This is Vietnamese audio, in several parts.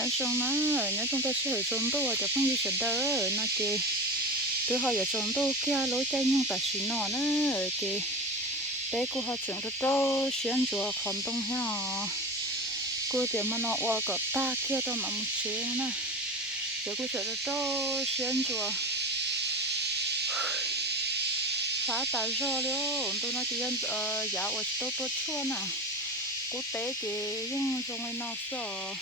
nhớ xong nó nhớ chúng ta sẽ ở trong tôi cho phong như sẽ đỡ nó kì tôi họ ở trong tôi, kia, lối chạy nhưng ta xí nọ nó kì bé cô họ chuyển cho tôi xuyên chùa còn đông ha cô thì mà nó qua cả ta kia tao mà một chế nè. Giờ cô sẽ cho tôi xuyên chùa. Phá ta rồi luôn tôi nói chuyện ờ dạ ở tôi tôi chua nè. Cô tế thì nhưng trong ngày nào sợ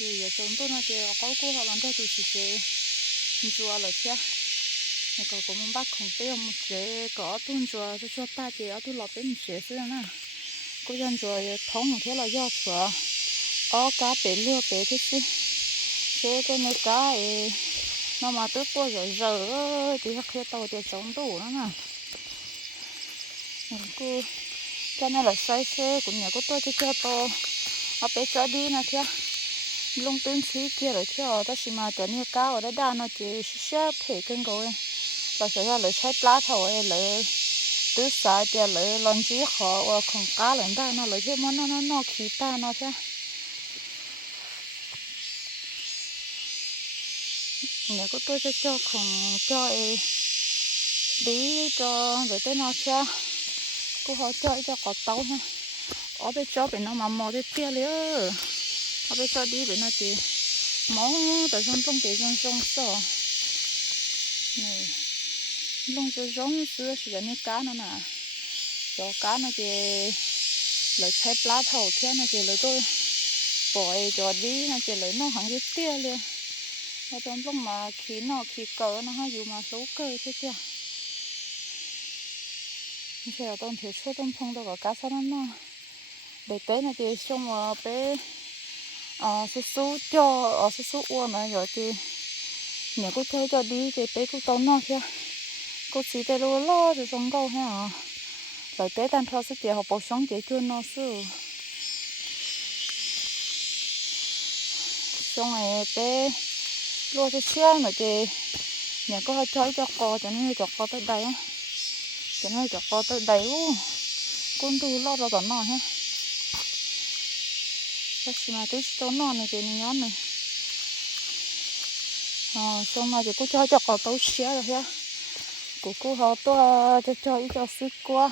thì giờ chúng tôi nói thì có cô họ làm cho tôi chỉ sẽ chùa là thế này có có muốn bắt không tiêu một chế có tuôn chùa cho cho ta thì ở tôi lọt đến một chế xưa nè cô dân chùa thống một thế là do chùa có cá bể lưa bể thế chứ chế cái này cá ấy nó mà tôi qua rồi giờ thì khi tàu thì chống đủ nữa nè cô cho nên là xoay xe cũng nhà cô tôi cho cho tôi ở bé cho đi nè thưa lung tung xí kia rồi kia ta chỉ mà tuần nhiều cao ở đây đa nó chỉ xếp thể cân rồi và sẽ ra lời lá thầu ấy lời tứ xã kia lời lần chỉ họ và không cá lần đó nó lời thêm nó nó nó khí ta nó thế nếu có tôi sẽ cho không cho ấy đi cho về tới nó xe cô họ chơi cho có tàu ha ở bên cho bên nó mà mò thì tia liền họ bên cho đi bên nó chỉ mỏ tại trong trong cái trong trong sợ này lông cho giống xưa chỉ là cá nó nè cho cá nó chỉ lấy trái lá thầu theo nó chỉ lấy tôi bỏ cho đi nó chỉ lấy nó hẳn cái tia liền ở trong lúc mà khí nó khí cỡ nó hay dùng mà số cơ thế kia tôi thấy số tôi phong đâu có cá sao nó để tới này thì xong mà bé Ờ, à số số cho ờ, ở số số uo mà, rồi thì nhà cô theo cho đi thì bé cô tốn nó kia. Cô chỉ để lo lo rồi xong câu ha. Rồi tới tan thao sẽ tiền học bổ sung để cho nó sư xong này bé lo cho xe mà thì nhà cô chơi cho cô cho nên cho cô tới đây cho nên cho cô tới đây u con tu lo rồi tận nó ha chắc mà tôi chỗ nó này thì nhón này. Ờ xong mà thì cô cho cho co tấu xé rồi ha. Cô cô họ to cho cho ít cho sức qua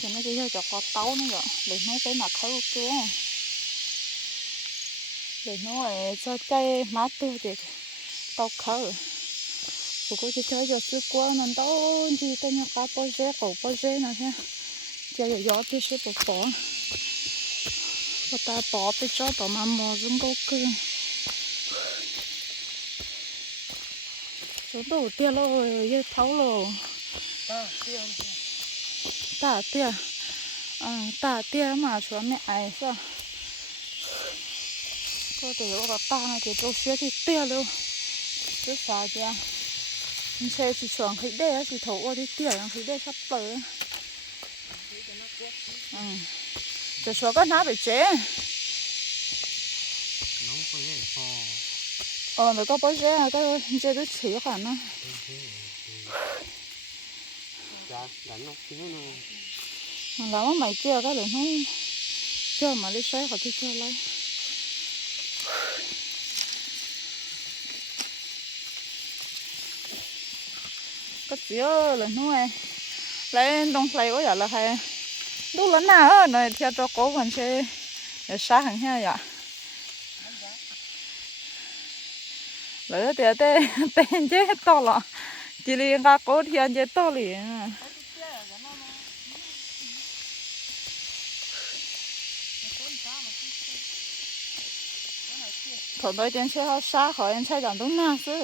thì nó chỉ cho cho co tấu nữa rồi để nó cái mặt khâu kia để nó cho cây má tôi thì tao khâu cô cô chỉ cho cho sức qua nên đâu chỉ tên nhà cá bao giờ cổ bao giờ nào ha. Chơi gió thì sẽ bột bỏ và ta bỏ tới cho tao mà mò dùng cô cứ số đầu tiên rồi dây thấu rồi ta tia ta tia mà chúa mẹ ai sao cô từ có ta này thì tôi sẽ thì tia luôn chứ sao chứ mình xe chỉ chọn khí đê chỉ thấu đi tia khí đê sắp tới ừ 这说个哪边接？能不接哦？哦，那个不接，那个你这都吃一下呢。dạ đánh nó xíu nữa mà lão mày kia cái này nó cho mà lấy xoáy họ thì cho lấy cái gì là nó này lấy đông lấy quá giờ là hay đủ lớn nào này theo cho cố mình sẽ xa hàng ha vậy lỡ thì tên tên chế to lọ chỉ liên ra cố thiên chế to liền thằng tôi tiền xe họ xa khỏi anh sai chẳng đúng nào chứ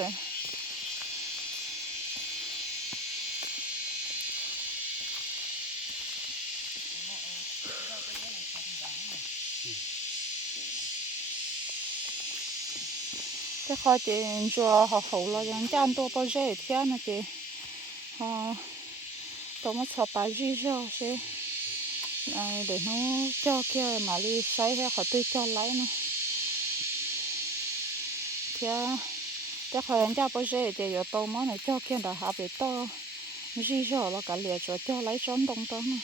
cái kho chị chùa họ hậu là những cái ăn tô bao giờ thế này chị họ tôi mới cho bà gì cho sẽ để nó cho kia mà đi xây hay họ tươi cho lấy này thế cái kho anh cha bao giờ thì giờ tôi mới này cho kia đã học về to gì cho là cả liệt cho cho lấy trốn đông đó này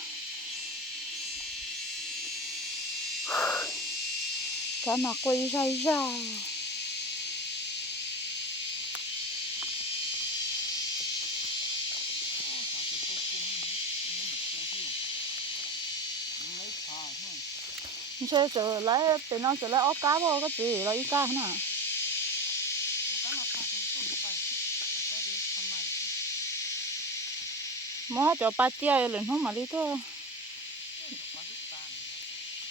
cái mà quay ra ra chơi giờ lấy tiền nó giờ lấy ốc cá vô cái gì? Lấy cá nè mua cho ba tia lên không mà đi thôi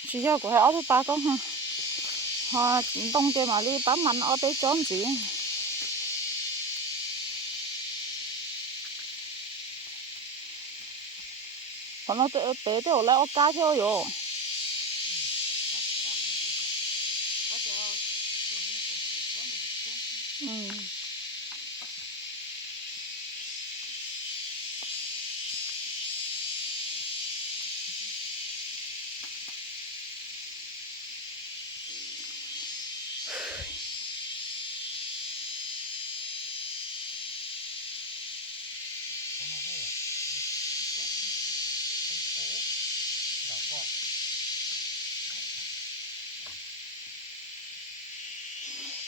chỉ cho của hai ốc ba con ha họ đông kia mà đi, bám mạnh ốc tới chón gì? Còn nó tới tới thì lấy ốc cá theo rồi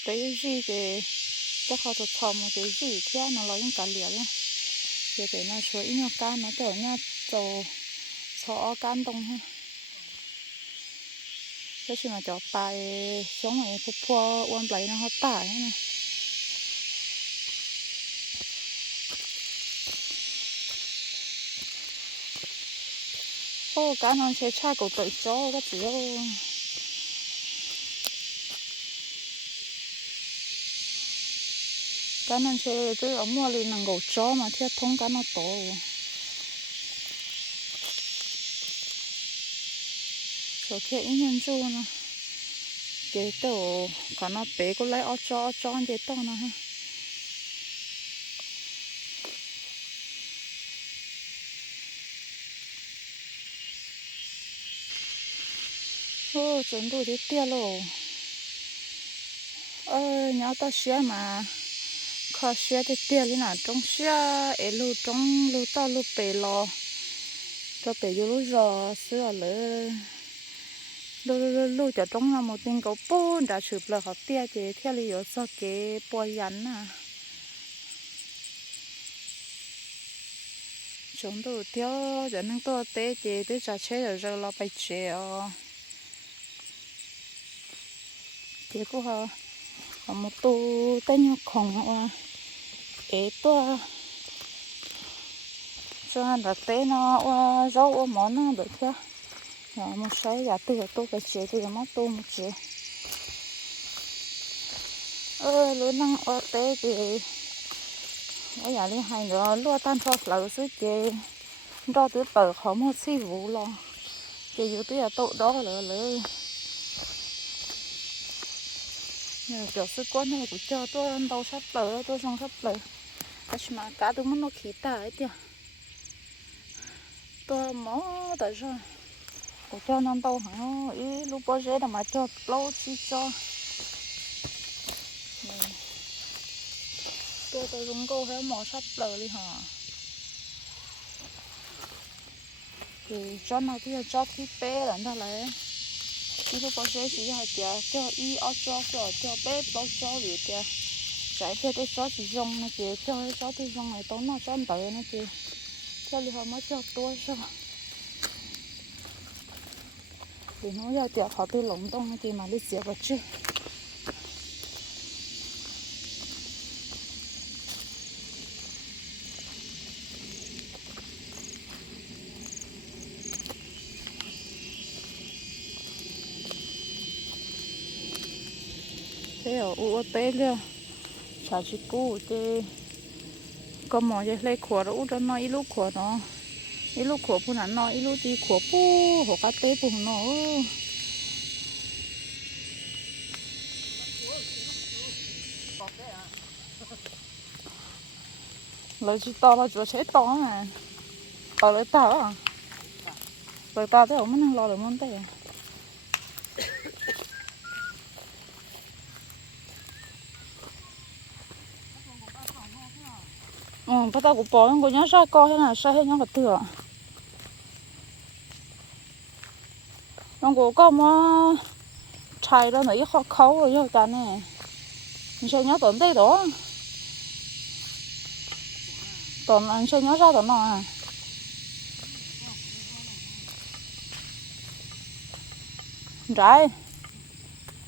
cái gì cái chắc họ thuộc thò một cái gì theo nó lấy những cá liệt nhá giờ để nó chơi ít nhau cá nó để nha cho cho can đông ha cái gì mà cho bài sống này phô phô uốn lấy nó hết tải nè ô cá nó sẽ cha cổ tự cho cái gì đâu cá nên sẽ tôi ở mua lên là gầu chó mà thiết thông cá nó to số kia ít nhân chu nó chế tổ cá nó bé có lấy ở chó chó chế to nó ha. Ô chuẩn đủ để tiêu rồi ơi nhớ ta xé mà khó xưa thì tiền lên là trong xưa ấy lu trong lu to lu bể lò. Cho bể vô lu rò xưa lỡ lu lu lu cho trong là một tiếng cầu bún đã sụp là học tiền thì theo lý do sao cái bồi yắn à chúng tôi theo giờ nên tôi tế chế, tế trả chế rồi rồi lo phải chế ờ chế của họ mà tu tên nhau khổng họ ế tua cho là tế nó qua rau món nó được chưa? Rồi một số giả từ tu cái chế thì mất tu một chế. Ơ lúa năng ở tế thì ở nhà đi hành rồi lúa tan cho lẩu suy chế. Đo tứ tờ khó một xí vụ lo. Chế yếu tứ là tụ đó là lỡ nhờ kiểu sư quân này cũng cho tôi ăn đâu sắp lỡ tôi xong sắp lỡ cái mà cá tôi muốn nó khí tả ấy kìa. Tôi mó tại sao cũng cho nó đầu, hả ý lúc bữa rễ là mà cho lâu chi cho. Tôi tôi dùng câu hết mỏ sắp lỡ đi hả? Thì cho nó thì cho khí bé là nó lại khi lúc bữa rễ chỉ là cho cho y ở cho cho cho bé bao cho việc kìa trái theo cái số chỉ dùng nó chỉ cho số thì dùng này tốn nó cho tới nó chỉ cho li họ mới cho tôi sao thì nó ra tiệc họ tôi lồng đông thì mà đi tiệc vào chứ thế ở u tế luôn chả chỉ cũ thì có mỏ gì lấy khỏa đó cho nó ít lúc khỏa nó ít lúc khỏa phụ nạn nó ít lúc thì khỏa pu hồ cá tế pu nó lấy chỉ to là chỉ sẽ to mà to lấy to à lấy to thế ông mới lo được món thế ừ bắt đầu cũng bỏ nó nhớ ra co thế nào sai hết nhớ cái thừa. Nó cũng có mà trai đó nữa khó khâu rồi nhớ cha nè. Mình sẽ nhớ tổn đây đó. Tổn anh à, sẽ nhớ ra tổn nào à. Trái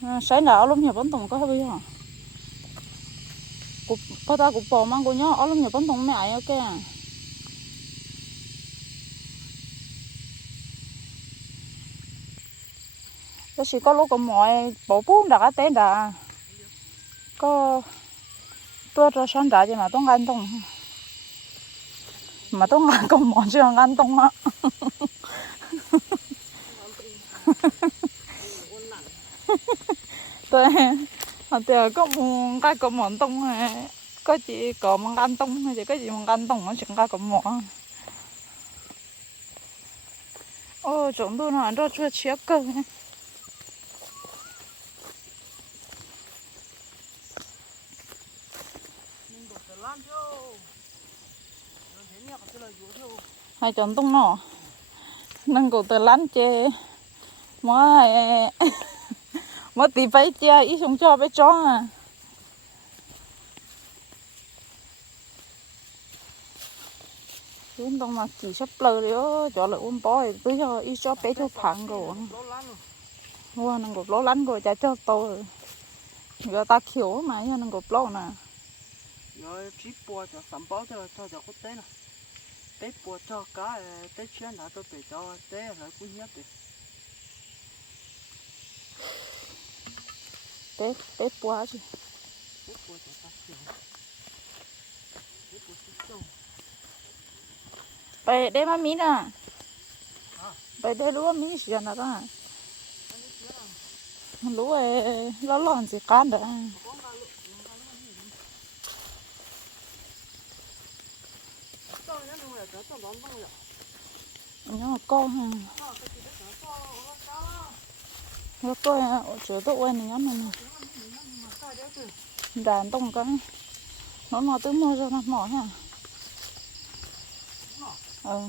à, sáng nào lúc nhiều vẫn tổn có hơi giờ cục có ta cục bò mang cô nhớ ở lúc nhiều bánh thông mẹ ấy ok à cái gì có lúc có mọi bộ bún đã tên đã có tôi cho sáng đã chứ mà tôi ăn tông mà tôi ăn con món chưa ăn tông á tôi họ thì có một cái có món tông này có chỉ có món ăn tông hay chỉ có gì món ăn tông nó chỉ có có món ô chúng tôi nó đó, chưa chia cơ. Hai chọn tung nọ nâng cổ từ lán chê. Mà mà tí phải chia ít không cho bé chó à. Chúng đông mà chỉ sắp lơ đấy cho lại ôm bó thì bây giờ ít cho bé cho phẳng rồi. Mua nâng cổ lỗ lăn rồi, chả cho tôi. Người ta kiểu mà cho nâng cổ lố nè. Rồi, chỉ bùa cho sắm bó cho cho cho có tế nè. Tế bùa cho cá tế chuyên là tôi để cho tế là cũng nhất đi. Bé bé quá chứ tế bùa cho đây mà mít nè bé đây lúa mít xịn nè ta. lúa ấy lo lòn gì can đó nó con hả cho cho bóng bóng rồi nhưng mà con ha nó coi à ở chỗ tôi quen nhá mà. Đàn tông cái. Nó nó tới mua cho nó mỏ ha ừ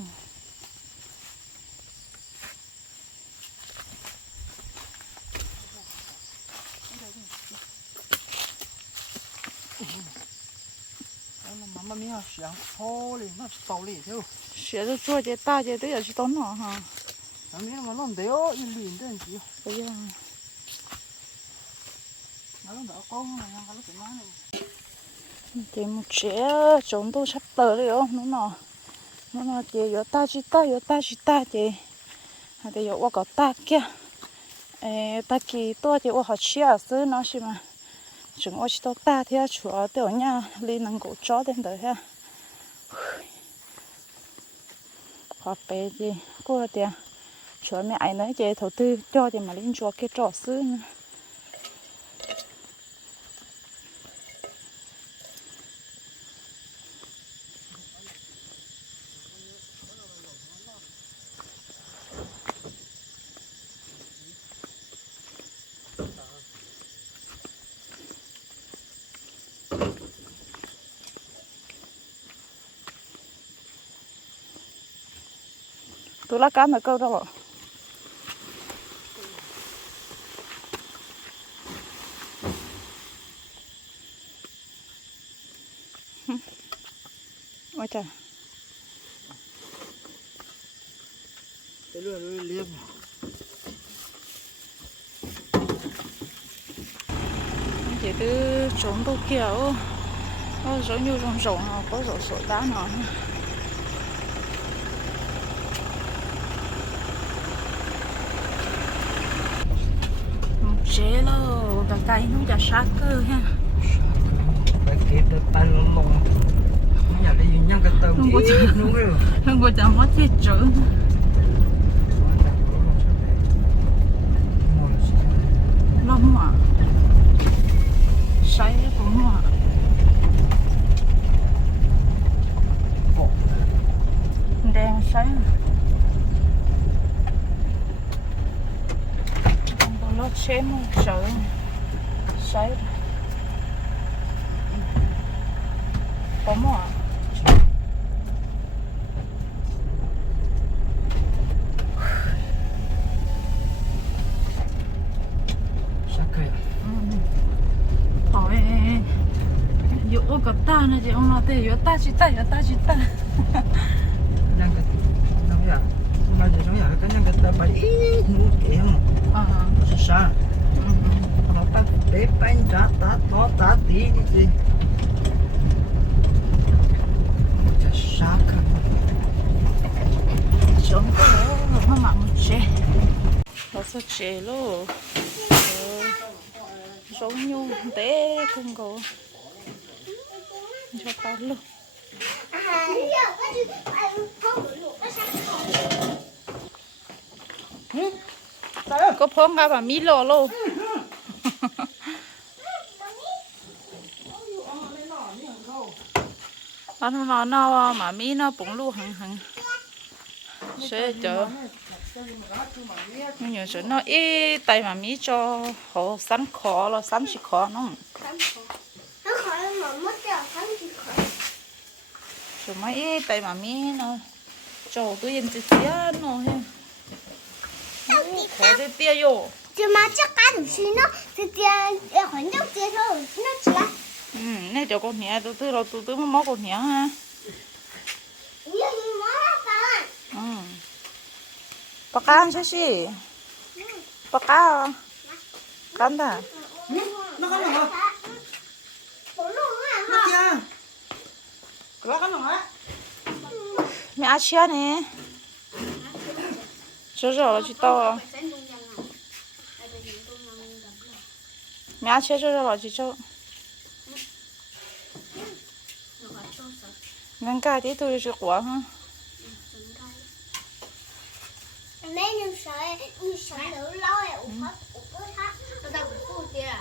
mà mà mình sáng thô liền nó tàu liền theo sẽ cho chua chế ta chế tới giờ chỉ tốn nó ha mà mình mà nó đéo yên liền đến gì bây giờ nó nó đỡ con này nó nó cái má này thì một chế chúng tôi sắp tới rồi không nó nó nó nó chế yo ta chỉ ta yo ta chỉ ta chế hay là yo có ta kia ê ta kỳ tôi yo họ chia sứ nó xí mà chúng tôi chỉ to ta thì chúa tiểu nha đi năng cổ chó đến đời ha họ bé gì cô tiền chúa mẹ ai nói chơi đầu tư, cho thì mà lên cho cái trò sứ tôi lá cá mà câu đâu ôi trời cái lưỡi lưỡi liêm chỉ từ trốn đâu kiểu nó giống như rồng rồng nó có rổ sổ đá nó. Chế lo cái cây nó chả sát cơ ha. Kịp được tay nó nó đi nhăn cái tàu Không có đi chữ. đúng rồi không có chẳng mất gì chữ lo mua say cũng mua đèn say không có lót xém sợ say có mua cái hỏi yếu có ta này chứ ông nói thế yếu ta chỉ ta yếu ta chỉ ta nhân cái nó ya mà giờ nó ya cái nhân cái ta phải nụ kia à nó sa nó ta để bánh trả ta to ta tí đi gì cái sa cái sống có nó mặn chè nó sẽ chè luôn sống nhung té không có cho tao luôn có phong cả bà mi lò luôn ăn nó nó mà mi nó bụng lu hằng hằng sẽ chờ nhưng giờ nó ít tay mà mi cho họ sẵn khó là sẵn chỉ khó nó nó khỏi mà mất giờ không chỉ khỏi rồi mấy ít tay mà mi nó cho tôi yên chỉ tiếc nó he khó để tiếc yo chứ mà chắc cá được xí nó thì tiền khoản đâu tiền thôi nó chỉ là ừ này cho con nhẹ tôi tôi là tôi tôi mới móc con nhẹ ha như như mà là sao ừ bác ăn chứ gì bác ăn ăn ta nó có nào bố nó à nó kia nó có nào á mẹ ăn chia nè? Rồi rồi là chỉ tao mẹ ăn chia rồi rồi là chỉ cho. Ngang cái tí tôi chỉ quả ha mấy như sợ như sợ nữa lo ấy ủ hết ủ hết hết nó ta cũng cụ tiền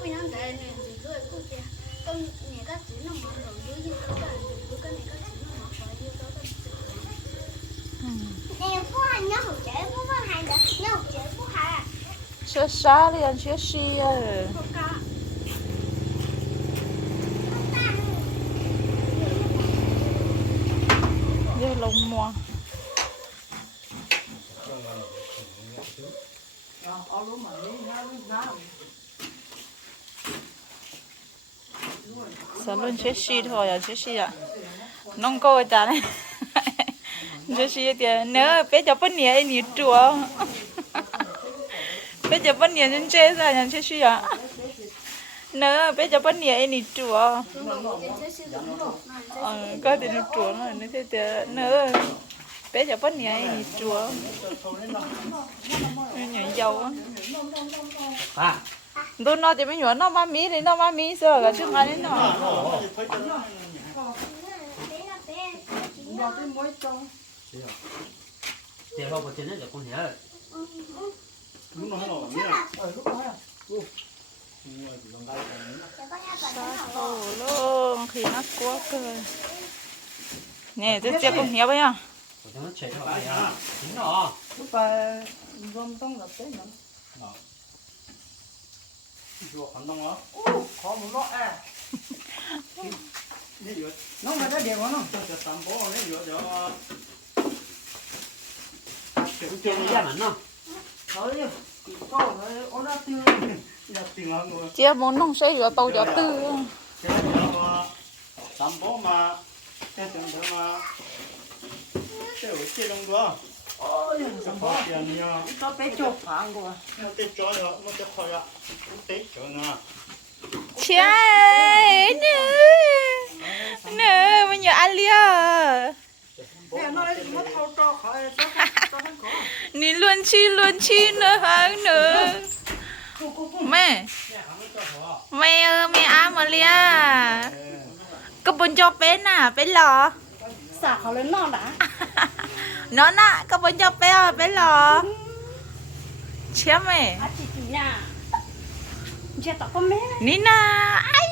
bây giờ để này chỉ rồi cụ tiền con này các chỉ nó mỏng rồi dưới dưới các bạn dưới cái này các chỉ nó mỏng rồi dưới đó các nè phú hành nhớ hậu chế phú văn hành đã nhớ hậu chế phú hành chia xa đi ăn chia xì à con. Cá giờ lồng mua sợ luôn chia xì thôi à chia xì à? Nông cô chả này chia xì thì nếu bé cho bên nhà anh chùa bé cho bên nhà nhân chơi ra nhà chia xì à nếu bé cho bên nhà anh chùa ờ có thì nó chùa nó nó thế thì nếu bé cho bên nhà anh chùa nhỏ dâu á à tôi nói thì bây giờ nó má mí thì nó má mí sao là chứ ngay đến nó 对呀，这老婆天天在空调。弄弄还老呢，哎，弄弄还呀，不。Sao khổ luôn, khi nó quá cơ Nè, rất chết con hiểu bây giờ Của nó chế vào bây giờ, chính đó Lúc bà rôm tông gặp tới nhắn Đó. Chùa khẩn tông đó. Ú, khó một lọ à. Nó mà đã đẹp nó? không? Cho tạm bố, nó dựa cho cũng chưa muốn không xây rồi tàu cho tư. Tạm bố mà cái tiền thôi mà cái hồi chia đông đó ôi tạm bố tiền nhiều cho bé cho phản quá, nó tết cho rồi nó tết khỏi ạ cũng cho nữa, chia nè nè bây nhớ ăn liền nè nó lấy nó thâu cho khỏi cho cho nó có ni luôn chi luôn chi nữa hàng nữa mẹ mẹ ơi mẹ ăn mà lia cái bún cho bé nè bé lò xảเขาlên nó đã nó nè cái bún cho bé à bé lò chia mẹ à chị chị nhà chị tao có mẹ Nina ai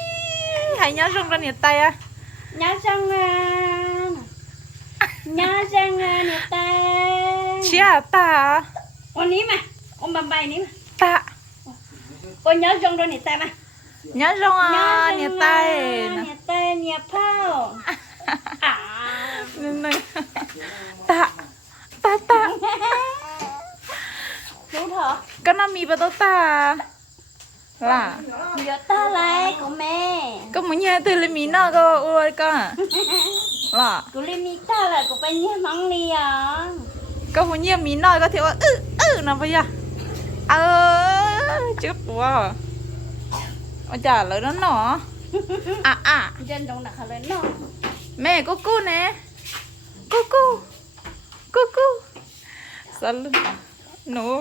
hãy nhớ rung ra nhiệt tay à nhà răng nhà răng nè ta chia ta con ní mà con bầm bay ní mà. Ta con nhớ răng rồi nè ta mà nhớ rung à nhiệt tay nè ta. nè phao à. Nè, ta ta ta. Đúng thật. Cái nó mi vào đó ta? Là. Giờ ta lại của mẹ. Có muốn nhà từ lên mì nó có ôi cả là. Của lên mi ta là của bên nhà măng đi à có muốn nhà mì nó có thể ư ư nó bây giờ. Ờ chết quá ôi chả lời nó nọ à à. Dân trong đặc lên nó mẹ cô cô nè. Cô cô cô cô sao luôn nó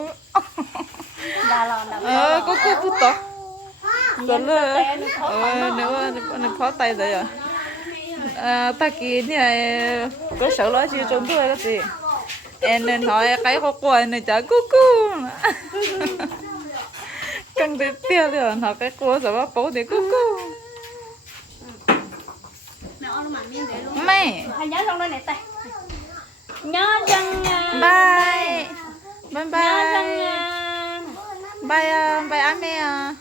là là là ờ cô cô phụ tỏ. Sao dân luôn ta tên nó ờ nếu nếu phó tay rồi à. À ta kia nè có sợ lo chưa? Trốn tôi cái gì? em nên hỏi cái khó quay này chả cô cô cần để tiêu rồi họ cái cô sao bố để cô cô mẹ ăn mà miếng để luôn. Mẹ. Hay nhớ trong đây này tay nhớ chân bye. Bye bye. bye à, bye anh mẹ à.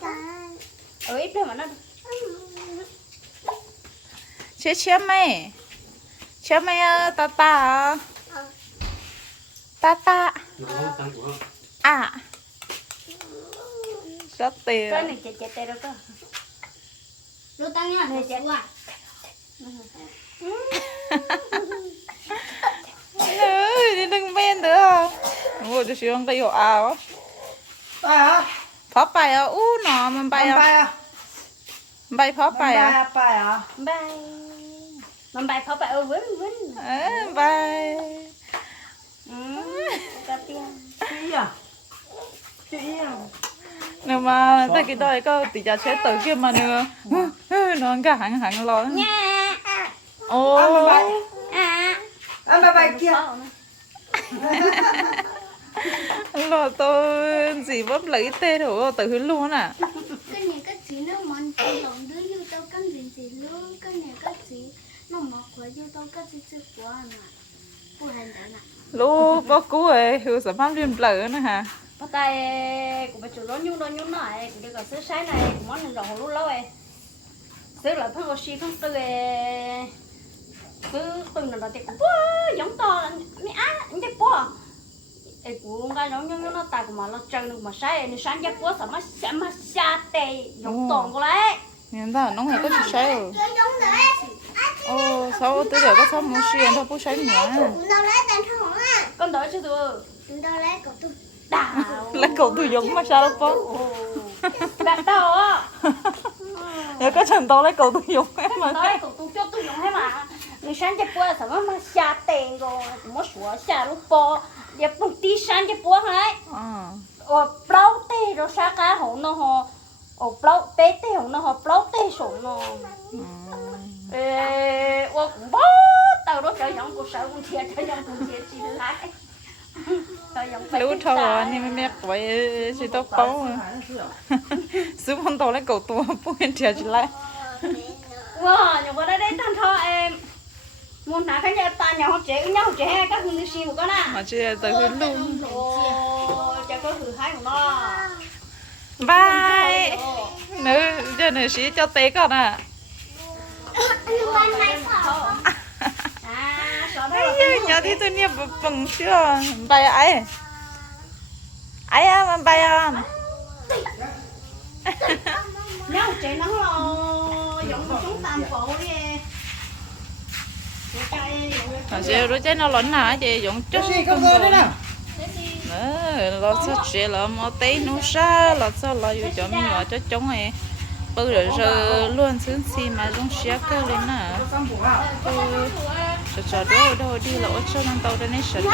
Ở ít thôi mà nó chế chế mẹ. Chế mẹ à, ta ta à. Ta ta. À. Rất tiền. Cái này chạy chạy tay đâu cơ Lu tăng nha, này chạy. qua Ơi, đi đừng bên nữa. Ngồi cho xuống hiệu ảo. Bay à? phó bài à? U nó mình bài Bay à? à? bài phó bài Bay à à? Bay à? bay mà bay phá bay ơi quýnh quýnh. Ờ, bài nếu mà ta cái đó có tỷ giá chế tử kia mà nữa nó cả hẳn hẳn lo nha ô à Anh bay bay kia. lo tôi gì bóp lấy tê thổ tử hướng luôn à cái này cái gì nó mình chỉ lòng đứa yêu tao cái gì gì luôn cái này cái gì nó mà khỏe yêu tao cái gì chứ quá mà cô hành đã nè lu bó cú ấy hư sắm pháp liêm lỡ nữa hả? Bắt tay của bà chủ nó nhung đó nhung này của đi còn sữa sái này của món rồng hồ lâu ấy sữa là phân xì phân tư ấy cứ từng lần đầu tiên bố giống to là mẹ á anh chắc bố ấy của cái giống nhung nhung nó tài của mà nó chân được mà sái nó sáng chắc bố sao mà sẽ mà xa tê giống toàn của lấy nhìn ta nó hay có chút say rồi cái giống ô sao tới giờ có sao muốn xuyên thôi bố say nữa lấy con tôi. Cũng đâu lấy cậu tôi. Lấy giống mà sao đâu bố. Đặt tao á. Nhớ có chừng to lấy cậu tôi dùng em mà. Nói cậu tôi cho tôi dùng hết mà. Người sáng cho bữa sao mà mà xa tiền rồi. Mà sủa xa lúc bò. Đẹp một tí sáng cho bữa hết ờ. Plau tê rồi xa cá hổ nó hồ ở plau bé tê hổ nó hồ plau tê sổ nó ê ô cũng bó tao đó chơi giống của sợ con thiệt chơi giống thiệt chỉ lại. Lú thầu à, mà mẹ quậy chỉ tao bấu Xuống con tàu lấy cậu tua bố em thiệt chỉ lại. Wow nhưng mà đây đây tan thọ em. Muốn nói cái nhà ta nhà họ trẻ nhau họ trẻ các hương xì một con à. Mà là tới hướng luôn Ồ, chả có thử hai của nó. Bye. Nữ, giờ nữ sĩ cho tế con à nhớ thì tôi niệm bằng chưa? Bye ai Ai à, bye à. Nhau trẻ nó là một chúng tam cổ đi. Mà chỉ rồi chứ nó lớn hả? Chị dùng chút Chị không rồi đấy. Ờ, lo sao chị là một tí nó xa lo sao dù cho nhỏ cho chúng ấy bữa rồi giờ luôn xứng xì mà dùng xe cơ lên nè tôi sợ sợ đâu đâu đi lỗ cho nên tàu đây này sợ đâu